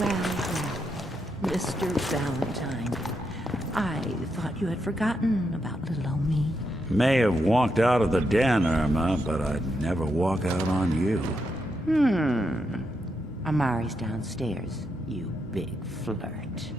Well, Mr. Valentine, I thought you had forgotten about little old me. May have walked out of the den, Irma, but I'd never walk out on you. Amari's downstairs, you big flirt.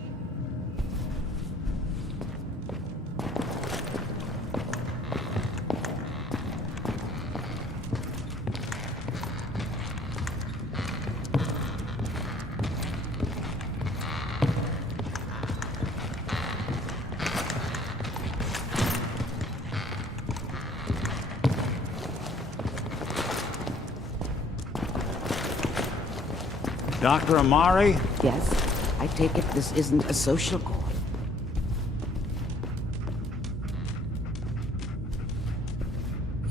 Dr. Amari? Yes, I take it this isn't a social call.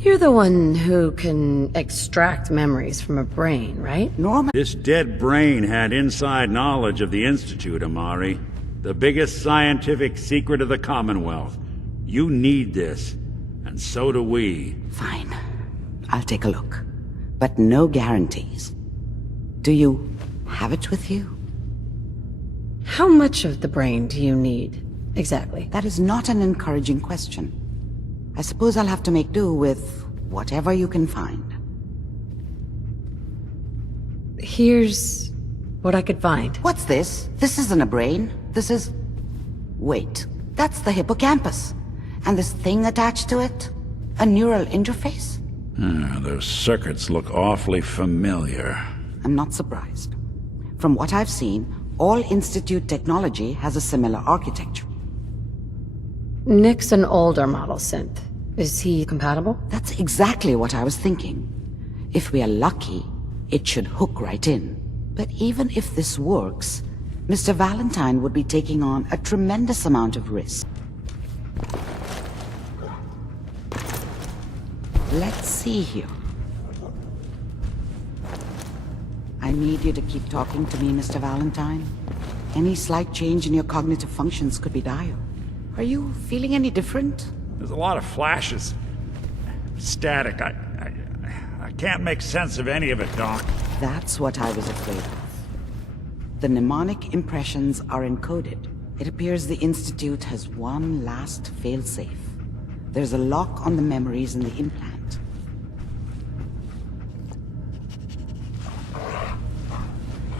You're the one who can extract memories from a brain, right? Norman, This dead brain had inside knowledge of the Institute, Amari. The biggest scientific secret of the Commonwealth. You need this, and so do we. fine. I'll take a look. But no guarantees. Do you have it with you? How much of the brain do you need, exactly? That is not an encouraging question. I suppose I'll have to make do with whatever you can find. Here's what I could find. What's this? This isn't a brain. This is... Wait, that's the hippocampus. And this thing attached to it? A neural interface? Those circuits look awfully familiar. I'm not surprised. From what I've seen, all Institute technology has a similar architecture. Nick's an older model synth. Is he compatible? That's exactly what I was thinking. If we are lucky, it should hook right in. But even if this works, Mr. Valentine would be taking on a tremendous amount of risk. Let's see here. I need you to keep talking to me, Mr. Valentine. Any slight change in your cognitive functions could be dire. Are you feeling any different? There's a lot of flashes. Static. I can't make sense of any of it, Doc. That's what I was afraid of. The mnemonic impressions are encoded. It appears the Institute has one last failsafe. There's a lock on the memories in the implant.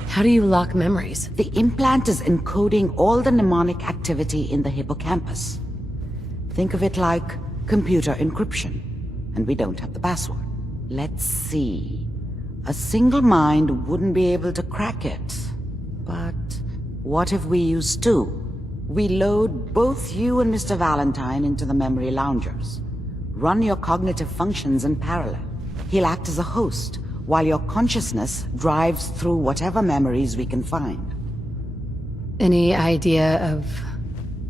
How do you lock memories? The implant is encoding all the mnemonic activity in the hippocampus. Think of it like computer encryption. And we don't have the password. Let's see. A single mind wouldn't be able to crack it. But what if we use two? We load both you and Mr. Valentine into the memory loungers. Run your cognitive functions in parallel. He'll act as a host, while your consciousness drives through whatever memories we can find. Any idea of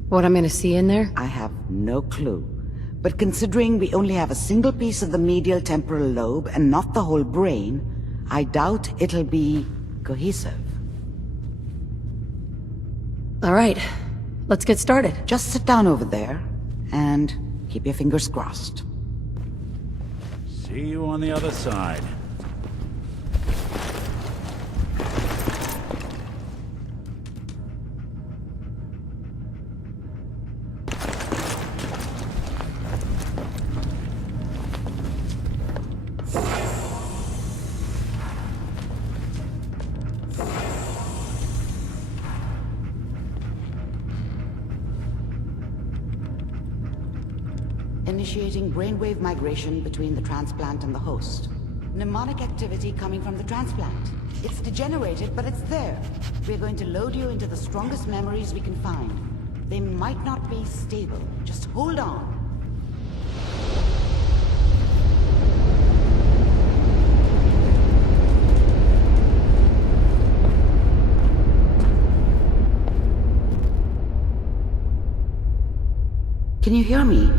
what I'm gonna see in there? I have no clue. But considering we only have a single piece of the medial temporal lobe and not the whole brain, I doubt it'll be cohesive. All right, let's get started. Just sit down over there and keep your fingers crossed. See you on the other side. Initiating brainwave migration between the transplant and the host. Mnemonic activity coming from the transplant. It's degenerated, but it's there. We're going to load you into the strongest memories we can find. They might not be stable. Just hold on. Can you hear me?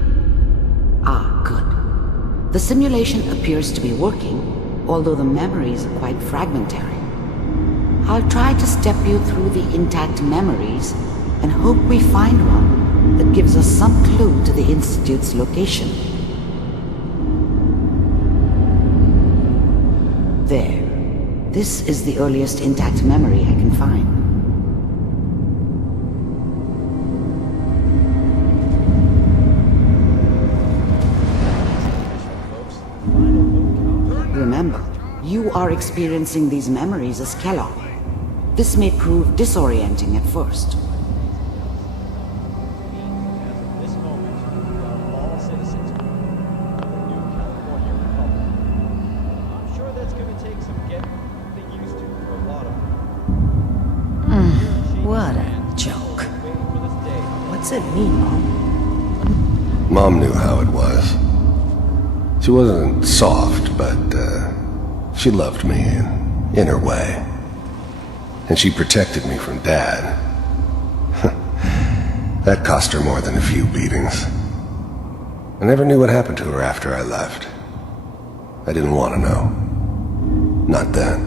Ah, good. The simulation appears to be working, although the memories are quite fragmentary. I'll try to step you through the intact memories and hope we find one that gives us some clue to the Institute's location. There. This is the earliest intact memory I can find. You are experiencing these memories as Kellogg. This may prove disorienting at first. This moment, we are all citizens of the new California Republic. I'm sure that's going to take some getting used to for a lot of you. What a joke. Waiting for this day. What's it mean, Mom? Mom knew how it was. She wasn't soft, but she loved me in her way. And she protected me from Dad. That cost her more than a few beatings. I never knew what happened to her after I left. I didn't want to know. Not then.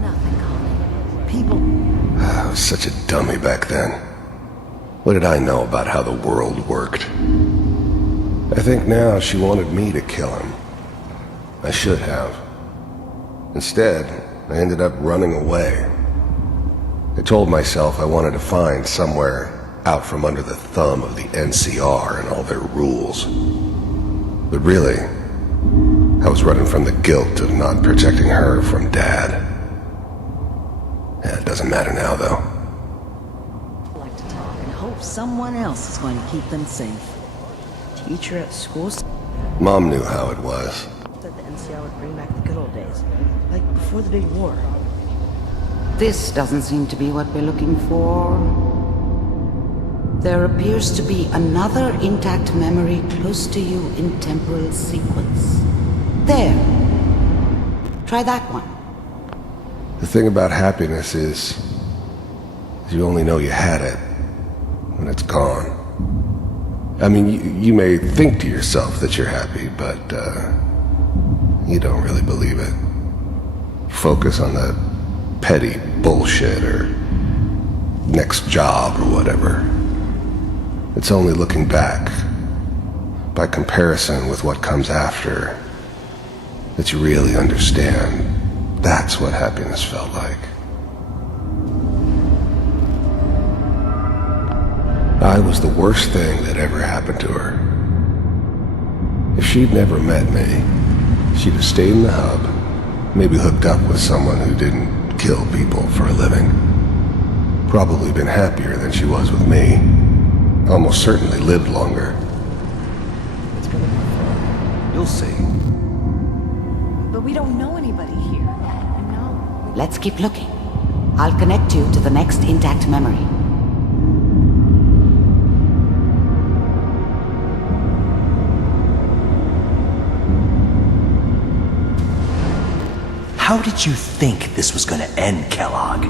Nothing, Colin. People... I was such a dummy back then. What did I know about how the world worked? I think now she wanted me to kill him. I should have. Instead, I ended up running away. I told myself I wanted to find somewhere out from under the thumb of the NCR and all their rules. But really, I was running from the guilt of not protecting her from Dad. Yeah, it doesn't matter now, though. Like to talk and hope someone else is going to keep them safe. Teacher at school said Mom knew how it was. the NCR would bring back the good old days, like before the big war. This doesn't seem to be what we're looking for. There appears to be another intact memory close to you in temporal sequence. There. Try that one. The thing about happiness is you only know you had it when it's gone. I mean, you may think to yourself that you're happy, but you don't really believe it. Focus on the petty bullshit or next job or whatever. It's only looking back, by comparison with what comes after, that you really understand that's what happiness felt like. I was the worst thing that ever happened to her. If she'd never met me, she'd have stayed in the hub, maybe hooked up with someone who didn't kill people for a living. Probably been happier than she was with me. Almost certainly lived longer. It's gonna be fun. You'll see. But we don't know anybody here. No. Let's keep looking. I'll connect you to the next intact memory. How did you think this was gonna end, Kellogg?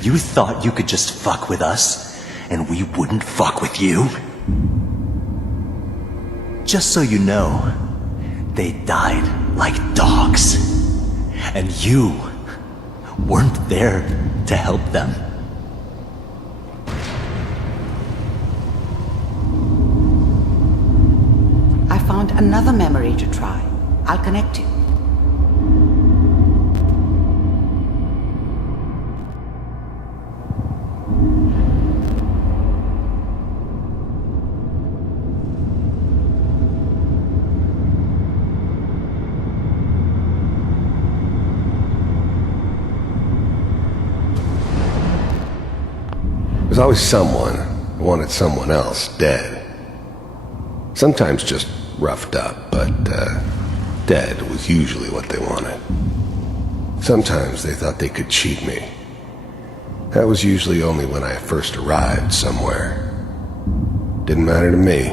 You thought you could just fuck with us, and we wouldn't fuck with you? Just so you know, they died like dogs. And you weren't there to help them. I found another memory to try. I'll connect you. There's always someone who wanted someone else dead. Sometimes just roughed up, but dead was usually what they wanted. Sometimes they thought they could cheat me. That was usually only when I first arrived somewhere. Didn't matter to me.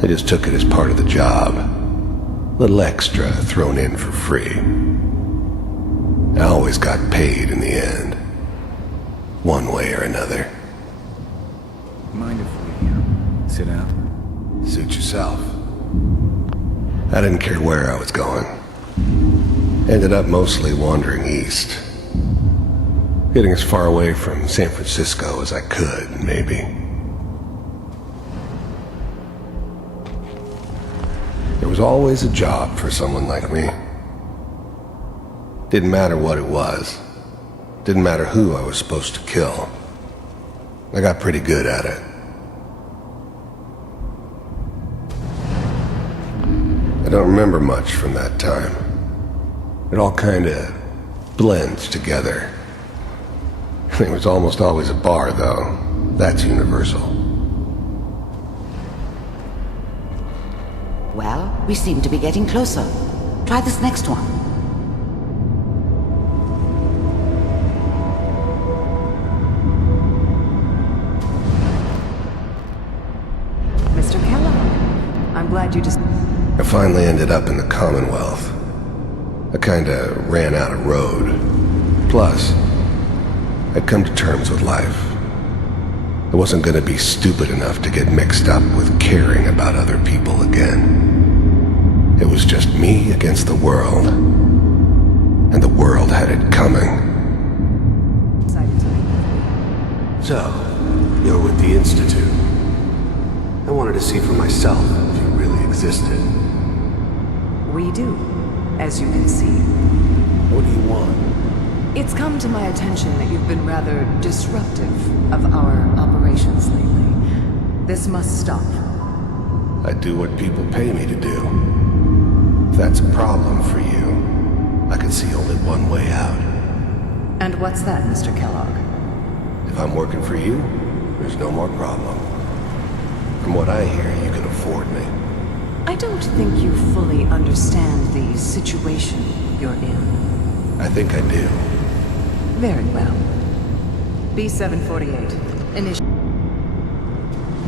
I just took it as part of the job. Little extra thrown in for free. I always got paid in the end. One way or another. Mind if we sit down? Suit yourself. I didn't care where I was going. Ended up mostly wandering east. Getting as far away from San Francisco as I could, maybe. There was always a job for someone like me. Didn't matter what it was. Didn't matter who I was supposed to kill. I got pretty good at it. I don't remember much from that time. It all kinda blends together. There was almost always a bar, though. That's universal. Well, we seem to be getting closer. Try this next one. Mr. Kellogg, I'm glad you just... I finally ended up in the Commonwealth. I kinda ran out of road. Plus, I'd come to terms with life. I wasn't gonna be stupid enough to get mixed up with caring about other people again. It was just me against the world. And the world had it coming. Excited to meet you. So, you're with the Institute. I wanted to see for myself if you really existed. We do, as you can see. What do you want? It's come to my attention that you've been rather disruptive of our operations lately. This must stop. I do what people pay me to do. If that's a problem for you, I can see only one way out. And what's that, Mr. Kellogg? If I'm working for you, there's no more problem. From what I hear, you can afford me. I don't think you fully understand the situation you're in. I think I do. Very well. B-748,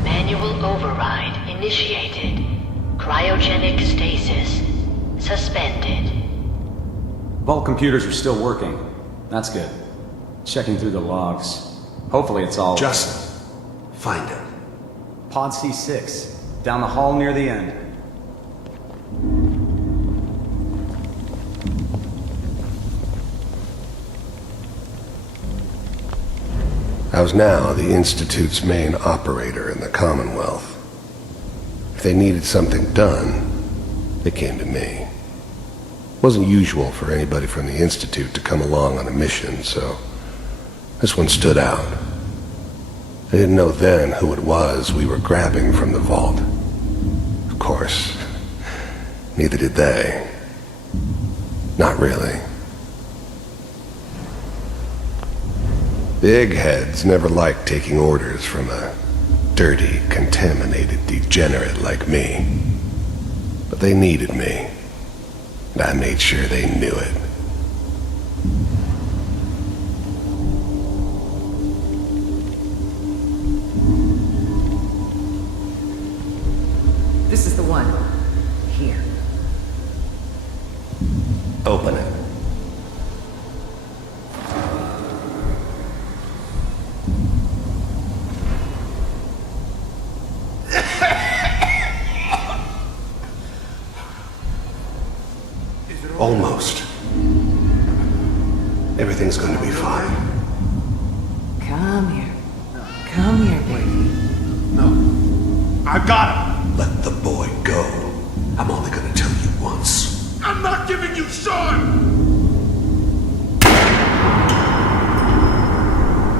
Manual override initiated. Cryogenic stasis suspended. Vault computers are still working. That's good. Checking through the logs. Hopefully it's all... Just find him. Pod C6. Down the hall near the end. I was now the Institute's main operator in the Commonwealth. If they needed something done, they came to me. It wasn't usual for anybody from the Institute to come along on a mission, so this one stood out. I didn't know then who it was we were grabbing from the vault. Of course, neither did they. Not really. The eggheads never liked taking orders from a dirty, contaminated degenerate like me. But they needed me, and I made sure they knew it. This is the one. Here. Open it. Almost. Everything's going to be fine. Come here. Come here, baby. No. I got him! Let the boy go. I'm only going to tell you once. I'm not giving you Sean!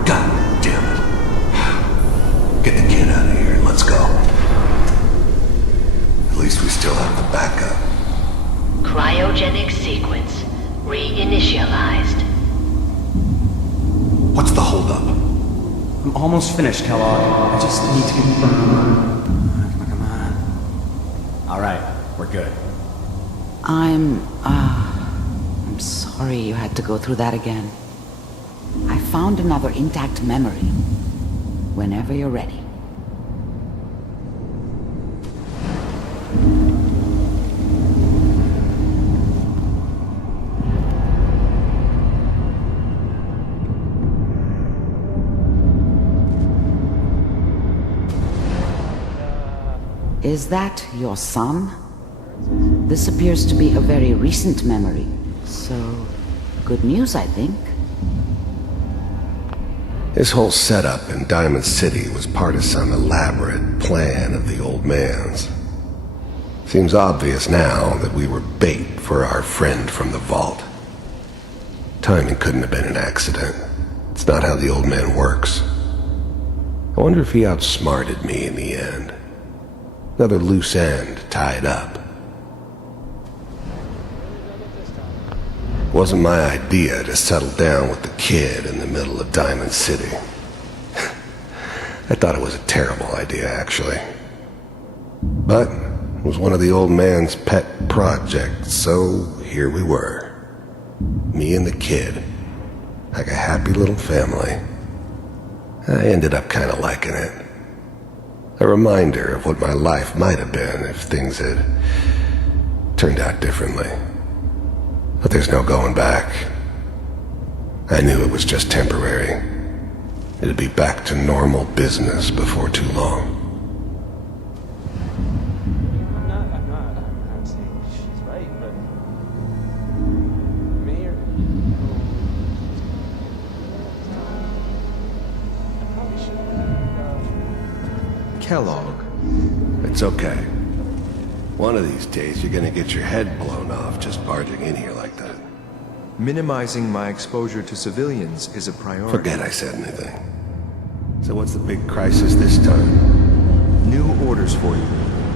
God damn it. Get the kid out of here and let's go. At least we still have the backup. Cryogenic sequence reinitialized. What's the holdup? I'm almost finished, Kellogg. I just need to confirm. Come on. All right, we're good. I'm sorry you had to go through that again. I found another intact memory. Whenever you're ready. Is that your son? This appears to be a very recent memory. So, good news, I think. His whole setup in Diamond City was part of some elaborate plan of the old man's. Seems obvious now that we were bait for our friend from the vault. Timing couldn't have been an accident. It's not how the old man works. I wonder if he outsmarted me in the end. Another loose end tied up. wasn't my idea to settle down with the kid in the middle of Diamond City. I thought it was a terrible idea, actually. But it was one of the old man's pet projects, so here we were. Me and the kid, like a happy little family. I ended up kind of liking it. A reminder of what my life might have been if things had turned out differently. But there's no going back. I knew it was just temporary. It'd be back to normal business before too long. I'm saying she's right, but Mayor, I probably should. Kellogg. It's okay. One of these days you're gonna get your head blown off just barging in here like that. Minimizing my exposure to civilians is a priority. Forget I said anything. So what's the big crisis this time? New orders for you.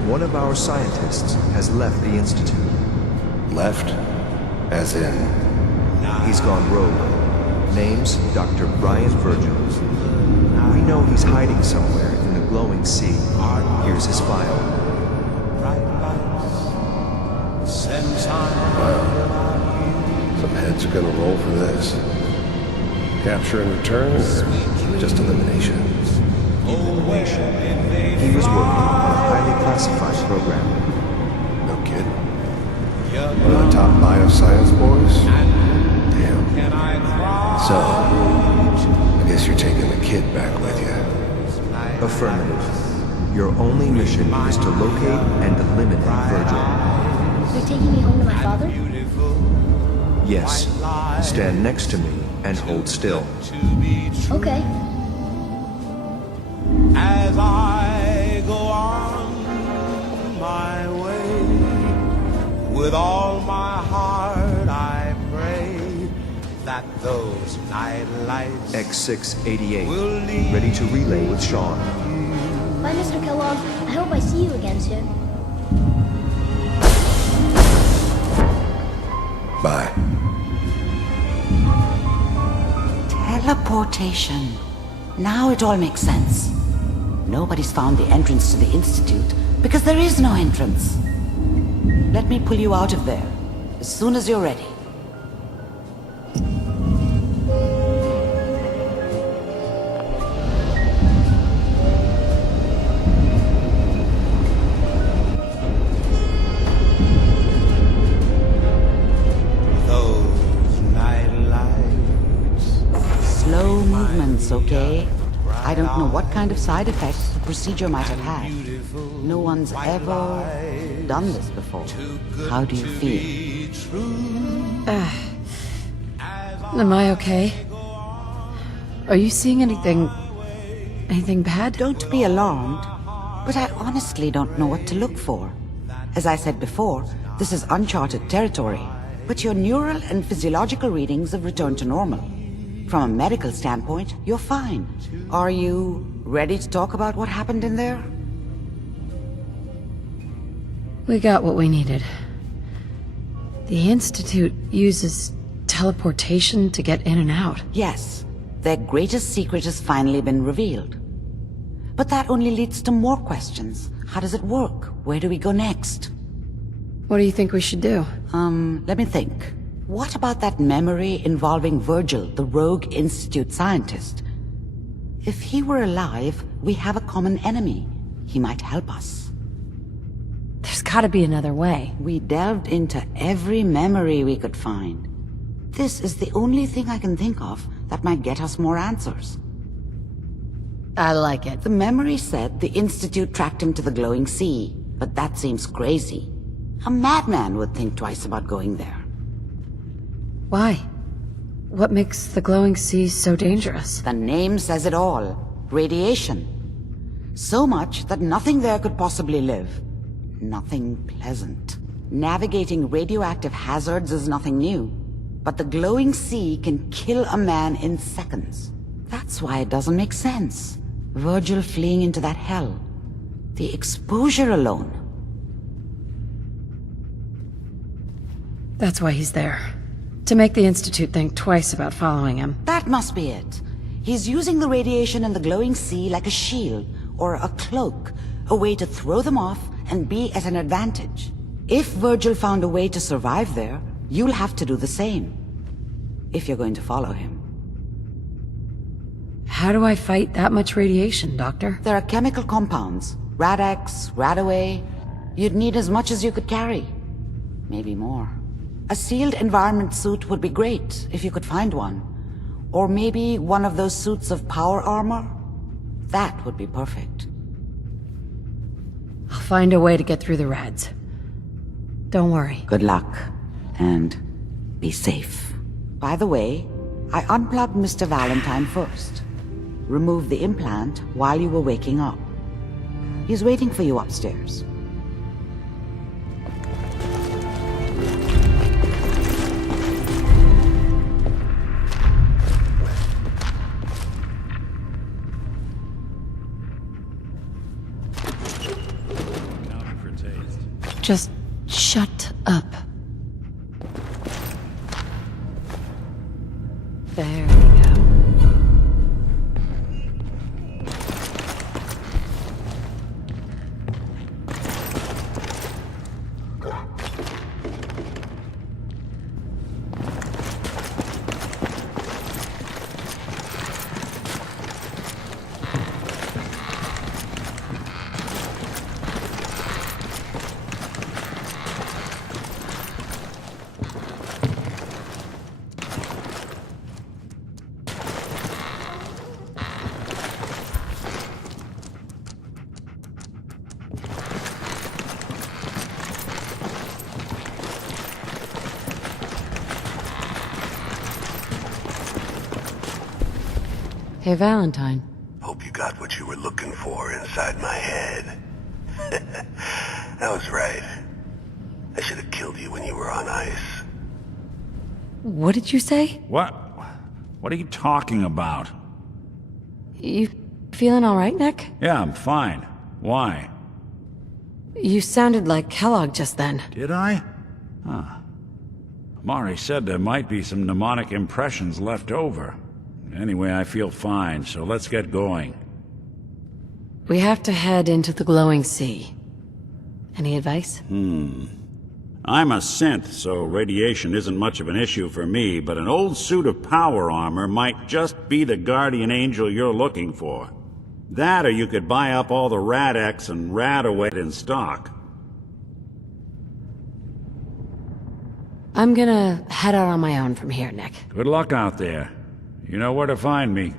One of our scientists has left the Institute. Left? As in? He's gone rogue. Name's Dr. Brian Virgil. We know he's hiding somewhere in the glowing sea. Here's his file. Wow. Some heads are gonna roll for this. Capture and return, or just elimination? He was working on a highly classified program. No kid. One of the top bioscience boys? Damn. So, I guess you're taking the kid back with you. Affirmative. Your only mission is to locate and eliminate Virgil. You're taking me home to my father? Yes. Stand next to me and hold still. Okay. As I go on my way, with all my heart I pray that those night lights X688, ready to relay with Sean. Bye, Mr. Kellogg. I hope I see you again soon. Bye. Teleportation. Now it all makes sense. Nobody's found the entrance to the Institute because there is no entrance. Let me pull you out of there as soon as you're ready. Slow movements, okay? I don't know what kind of side effects the procedure might have had. No one's ever done this before. How do you feel? Am I okay? Are you seeing anything bad? Don't be alarmed, but I honestly don't know what to look for. As I said before, this is uncharted territory, but your neural and physiological readings have returned to normal. From a medical standpoint, you're fine. Are you ready to talk about what happened in there? We got what we needed. The Institute uses teleportation to get in and out. Yes, their greatest secret has finally been revealed. But that only leads to more questions. How does it work? Where do we go next? What do you think we should do? Let me think. What about that memory involving Virgil, the rogue Institute scientist? If he were alive, we have a common enemy. He might help us. There's gotta be another way. We delved into every memory we could find. This is the only thing I can think of that might get us more answers. I like it. The memory said the Institute tracked him to the glowing sea, but that seems crazy. A madman would think twice about going there. Why? What makes the glowing sea so dangerous? The name says it all. Radiation. So much that nothing there could possibly live. Nothing pleasant. Navigating radioactive hazards is nothing new. But the glowing sea can kill a man in seconds. That's why it doesn't make sense. Virgil fleeing into that hell. The exposure alone. That's why he's there. To make the Institute think twice about following him. That must be it. He's using the radiation in the glowing sea like a shield or a cloak, a way to throw them off and be at an advantage. If Virgil found a way to survive there, you'll have to do the same. If you're going to follow him. How do I fight that much radiation, Doctor? There are chemical compounds. Rad-X, Radaway. You'd need as much as you could carry. Maybe more. A sealed environment suit would be great, if you could find one. Or maybe one of those suits of power armor? That would be perfect. I'll find a way to get through the rads. Don't worry. Good luck. And be safe. By the way, I unplugged Mr. Valentine first. Removed the implant while you were waking up. He's waiting for you upstairs. Just shut up. There we go. Hey, Valentine. Hope you got what you were looking for inside my head. I was right. I should have killed you when you were on ice. What did you say? What? What are you talking about? You feeling all right, Nick? Yeah, I'm fine. Why? You sounded like Kellogg just then. Did I? Huh. Mari said there might be some mnemonic impressions left over. Anyway, I feel fine, so let's get going. We have to head into the glowing sea. Any advice? I'm a synth, so radiation isn't much of an issue for me, but an old suit of power armor might just be the guardian angel you're looking for. That, or you could buy up all the Rad-X and Radaway in stock. I'm gonna head out on my own from here, Nick. Good luck out there. You know where to find me.